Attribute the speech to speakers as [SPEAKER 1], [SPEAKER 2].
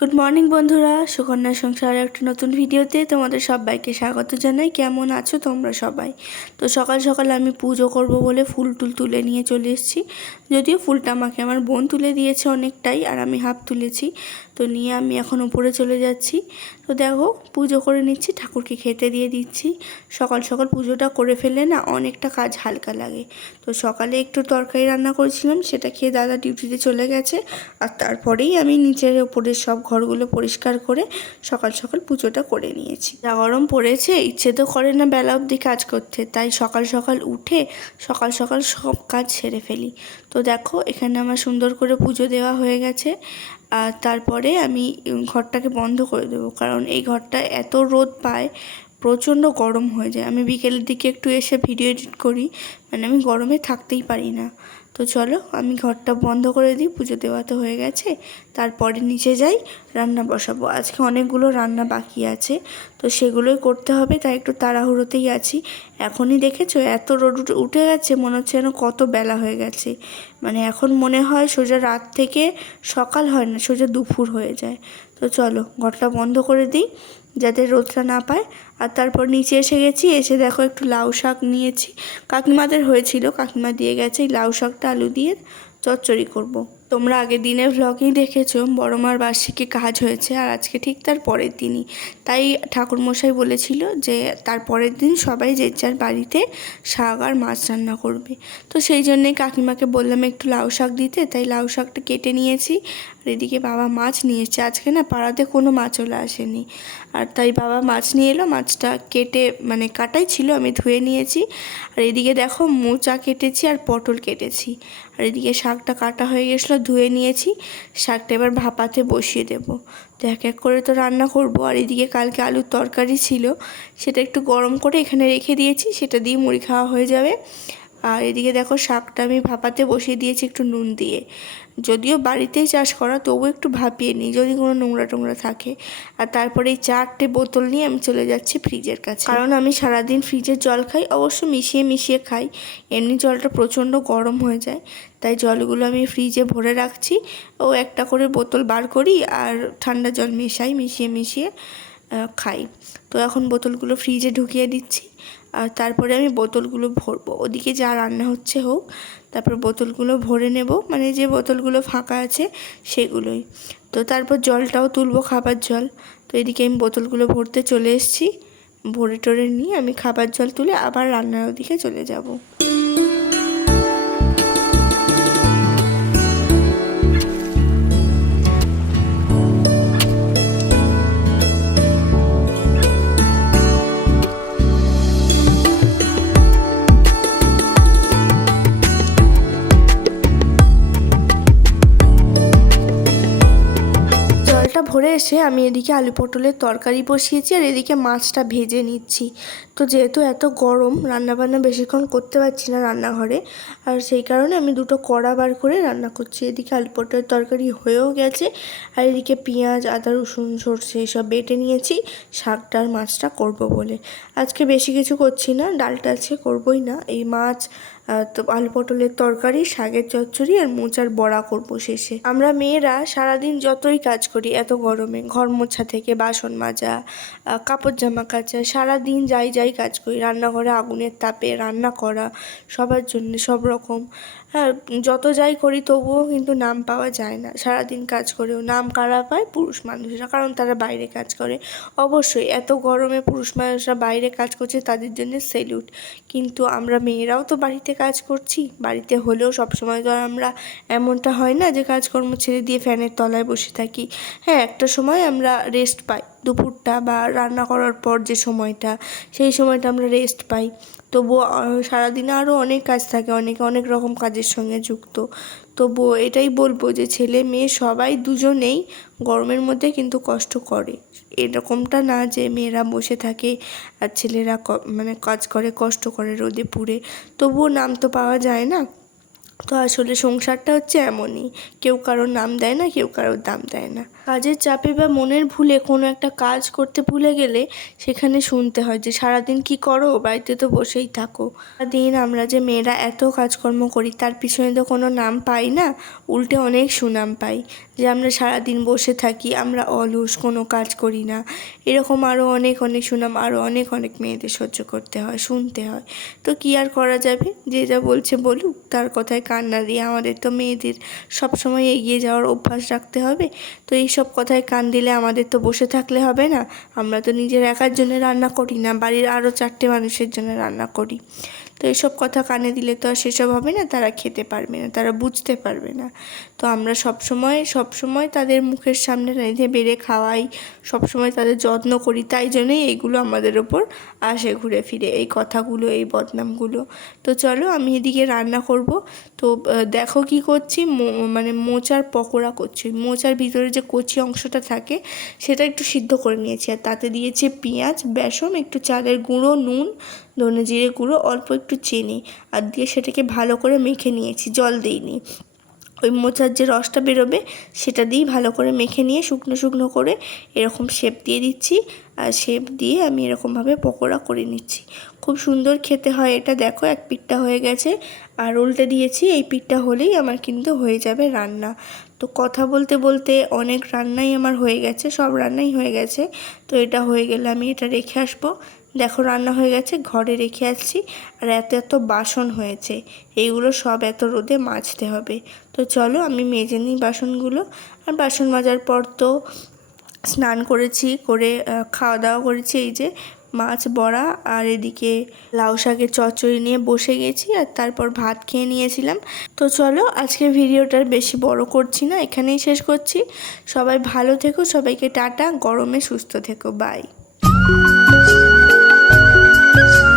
[SPEAKER 1] Good morning বন্ধুরা। সুকন্যা সংসারের একটা নতুন ভিডিওতে তোমাদের সবাইকে স্বাগত জানাই। কেমন আছো তোমরা সবাই? তো সকাল সকাল আমি পুজো করব বলে ফুল টুল তুলে নিয়ে চলে এসেছি। যদিও ফুলটা আমাকে আমার বোন তুলে দিয়েছে অনেকটাই, আর আমি হাফ তুলেছি। তো নিয়ে আমি এখন উপরে চলে যাচ্ছি। তো দেখো, পুজো করে নিচ্ছি, ঠাকুরকে খেতে দিয়ে দিচ্ছি। সকাল সকাল পুজোটা করে ফেলে না অনেকটা কাজ হালকা লাগে। তো সকালে একটু তরকারি রান্না করেছিলাম, সেটা খেয়ে দাদা ডিউটিতে চলে গেছে। আর তারপরেই আমি নিচের ওপরের সব ঘরগুলো পরিষ্কার করে সকাল সকাল পুজোটা করে নিয়েছি। যা গরম পড়েছে, ইচ্ছে তো করে না বেলা অবধি কাজ করতে। তাই সকাল সকাল উঠে সকাল সকাল সব কাজ সেরে ফেলি। তো দেখো, এখানে আমার সুন্দর করে পুজো দেওয়া হয়ে গেছে। আর তারপরে আমি ঘরটাকে বন্ধ করে দেবো। কারণ এই ঘরটা এত রোদ পায়, প্রচণ্ড গরম হয়ে যায়। আমি বিকেলের দিকে একটু এসে ভিডিও এডিট করি। মানে আমি গরমে থাকতেই পারি না। তো চলো আমি ঘরটা বন্ধ করে দিই, পুজো দেওয়া তো হয়ে গেছে। তারপরে নিচে যাই, রান্না বসাবো। আজকে অনেকগুলো রান্না বাকি আছে, তো সেগুলোই করতে হবে, তাই একটু তাড়াহুড়োতেই আছি। এখনই দেখেছ, এত রোড উঠে- গেছে, মনে হচ্ছে যেন কত বেলা হয়ে গেছে। মানে এখন মনে হয় সোজা রাত থেকে সকাল হয় না, সোজা দুপুর হয়ে যায়। তো চলো, ঘরটা বন্ধ করে দিই। যাতে রোদটা না পায়। আর তারপর নিচে এসে গেছি, এসে দেখো একটু লাউ শাক নিয়েছি। কাকিমাদের হয়েছিল, কাকিমা দিয়ে গেছে, এই লাউ শাকটা আলু দিয়ে চচ্চড়ি করব। তোমরা আগের দিনের ভ্লগেই দেখেছ, বড় মার বার্ষিকী কাজ হয়েছে, আর আজকে ঠিক তার পরের দিনই। তাই ঠাকুরমশাই বলেছিল যে, তার পরের দিন সবাই যে যার বাড়িতে শাক আর মাছ রান্না করবে। তো সেই জন্যে কাকিমাকে বললাম একটু লাউ শাক দিতে, তাই লাউ শাকটা কেটে নিয়েছি এদিকে বাবা মাছ নিয়ে নিয়েছে আজকে না পাড়াতে কোনো মাছ মাছওয়ালা আসেনি। আর তাই বাবা মাছ নিয়ে এলো, মাছটা কেটে মানে কাটাই ছিল, আমি ধুয়ে নিয়েছি। আর এদিকে দেখো মোচা কেটেছি আর পটল কেটেছি। আর এদিকে শাকটা কাটা হয়ে গেছিল, ধুয়ে নিয়েছি। শাকটা এবার ভাপাতে বসিয়ে দেব। তো এক এক করে তো রান্না করব। আর এদিকে কালকে আলুর তরকারি ছিল, সেটা একটু গরম করে এখানে রেখে দিয়েছি, সেটা দিয়ে মুড়ি খাওয়া হয়ে যাবে। আর এদিকে দেখো শাকটা আমি ভাপাতে বসিয়ে দিয়েছি একটু নুন দিয়ে। যদিও বাড়িতেই চাষ করা তবু একটু ভাপিয়ে নিই যদি কোনো নোংরা টোংরা থাকে। আর তারপরে এই চারটে বোতল নিয়ে আমি চলে যাচ্ছি ফ্রিজের কাছে। কারণ আমি সারাদিন ফ্রিজের জল খাই, অবশ্য মিশিয়ে মিশিয়ে খাই। এমনি জলটা প্রচণ্ড গরম হয়ে যায়, তাই জলগুলো আমি ফ্রিজে ভরে রাখছি। ও একটা করে বোতল বার করি আর ঠান্ডা জল মেশাই, মিশিয়ে মিশিয়ে খাই। তো এখন বোতলগুলো ফ্রিজে ঢুকিয়ে দিচ্ছি। আর তারপরে আমি বোতলগুলো ভরবো। ওদিকে যা রান্না হচ্ছে হোক, তারপর বোতলগুলো ভরে নেব। মানে যে বোতলগুলো ফাঁকা আছে, সেগুলোই। তো তারপর জলটাও তুলবো খাবার জল। তো এদিকে আমি বোতলগুলো ভরতে চলে এসেছি। ভরে টরে নিয়ে আমি খাবার জল তুলে আবার রান্নার ওদিকে চলে যাব। ভরে এসে আমি এদিকে আলু পটলের তরকারি বসিয়েছি আর এদিকে মাছটা ভেজে নিচ্ছি। তো যেহেতু এত গরম, রান্নাবান্না বেশিক্ষণ করতে পারছি না রান্নাঘরে, আর সেই কারণে আমি দুটো কড়া বার করে রান্না করছি। এদিকে আলু পটলের তরকারি হয়েও গেছে, আর এদিকে পেঁয়াজ, আদা, রসুন, সর্ষে এসব বেটে নিয়েছি, শাকটা আর মাছটা করব বলে। আজকে বেশি কিছু করছি না, ডালটা আজকে করবই না। এই মাছ তো আলু পটলের তরকারি, শাকের চচ্চড়ি আর মোচার বড়া করব শেষে। আমরা মেয়েরা সারাদিন যতই কাজ করি, এত গরমে, ঘর মোছা থেকে বাসন মাজা কাপড় জামা কাচা, সারাদিন যাই যাই কাজ করি। রান্নাঘরে আগুনের তাপে রান্না করা, সবার জন্য সব রকম। হ্যাঁ যত যাই করি তবুও কিন্তু নাম পাওয়া যায় না। সারাদিন কাজ করেও নাম কারা পায়? পুরুষ মানুষরা, কারণ তারা বাইরে কাজ করে। অবশ্যই এত গরমে পুরুষ মানুষরা বাইরে কাজ করছে তাদের জন্য সেলুট কিন্তু আমরা মেয়েরাও তো বাড়িতে কাজ করছি। বাড়িতে হলেও সবসময় তো আমরা এমনটা হয় না যে কাজকর্ম ছেড়ে দিয়ে ফ্যানের তলায় বসে থাকি। হ্যাঁ একটা সময় আমরা রেস্ট পাই। দুপুরটা বা রান্না করার পর যে সময়টা, সেই সময়টা আমরা রেস্ট পাই। তবুও সারাদিনে আরও অনেক কাজ থাকে, অনেকে অনেক রকম কাজের সঙ্গে যুক্ত। তবুও এটাই বলব যে ছেলে মেয়ে সবাই দুজনেই গরমের মধ্যে কিন্তু কষ্ট করে। এরকমটা না যে মেয়েরা বসে থাকে আর ছেলেরা মানে কাজ করে, কষ্ট করে রোদে পুড়ে। তবুও নাম তো পাওয়া যায় না। তো আসলে সংসারটা হচ্ছে এমনই। কেউ কারোর নাম দেয় না, কেউ কারোর দাম দেয় না। কাজের চাপে বা মনের ভুলে কোনো একটা কাজ করতে ভুলে গেলে সেখানে শুনতে হয় যে, সারাদিন কি করো? বাড়িতে তো বসেই থাকো। দিন আমরা যে মেয়েরা এত কাজকর্ম করি, তার পিছনে তো কোনো নাম পাই না, উল্টে অনেক সুনাম পাই। যে, আমরা সারাদিন বসে থাকি, আমরা অলস, কোনো কাজ করি না। এরকম আরও অনেক অনেক সুনাম আরও অনেক অনেক মেয়েদের সহ্য করতে হয়, শুনতে হয়। তো কী আর করা যাবে? যে যা বলছে বলুক, তার কথায় কান্না দিয়ে আমাদের তো মেয়েদের সবসময় এগিয়ে যাওয়ার অভ্যাস রাখতে হবে। তো এই সব কথায় কান দিলে আমাদের তো বসে থাকলে হবে না। আমরা তো নিজের একার জন্য রান্না করি না, বাড়ির আরও চারটে মানুষের জন্য রান্না করি। তো এসব কথা কানে দিলে তো আর সেসব হবে না, তারা খেতে পারবে না, তারা বুঝতে পারবে না। তো আমরা সবসময় সবসময় তাদের মুখের সামনে রেঁধে বেড়ে খাওয়াই সবসময় তাদের যত্ন করি, তাই জন্যই এইগুলো আমাদের ওপর আসে ঘুরে ফিরে, এই কথাগুলো, এই বদনামগুলো। তো চলো আমি এদিকে রান্না করব। তো দেখো কি করছি মানে মোচার পকোড়া করছি। মোচার ভিতরে যে কচি অংশটা থাকে, সেটা একটু সিদ্ধ করে নিয়েছি। আর তাতে দিয়েছি পেঁয়াজ, বেসন, একটু চালের গুঁড়ো, নুন ধনে জিরে গুঁড়ো, অল্প একটু চিনি আর দিয়ে সেটাকে ভালো করে মেখে নিয়েছি, জল দিইনি। ওই মোচার যে রসটা বেরোবে সেটা দিয়েই ভালো করে মেখে নিয়ে শুকনো শুকনো করে এরকম শেপ দিয়ে দিচ্ছি আর শেপ দিয়ে আমি এরকমভাবে পকোড়া করে নিচ্ছি। খুব সুন্দর খেতে হয় এটা, দেখো এক পিঠটা হয়ে গেছে আর উল্টে দিয়েছি, এই পিঠটা হলেই আমার কিন্তু হয়ে যাবে রান্না। তো কথা বলতে বলতে অনেক রান্নাই আমার হয়ে গেছে, সব রান্নাই হয়ে গেছে। তো এটা হয়ে গেলে আমি এটা রেখে আসব। দেখো, রান্না হয়ে গেছে, ঘরে রেখে আসছি। আর এত এত বাসন হয়েছে, এইগুলো সব এত রোদে মাজতে হবে। তো চলো, আমি মেজে নিই বাসনগুলো। আর বাসন মাজার পর তো স্নান করেছি, করে খাওয়া দাওয়া করেছি। এই যে মাছ বড়া আর এদিকে লাউ শাকের চচ্চড়ি নিয়ে বসে গেছি আর তারপর ভাত খেয়ে নিয়েছিলাম। তো চলো, আজকের ভিডিওটার বেশি বড় করছি না, এখানেই শেষ করছি। সবাই ভালো থেকো, সবাইকে টাটা, গরমে সুস্থ থেকো, বাই। Thank you.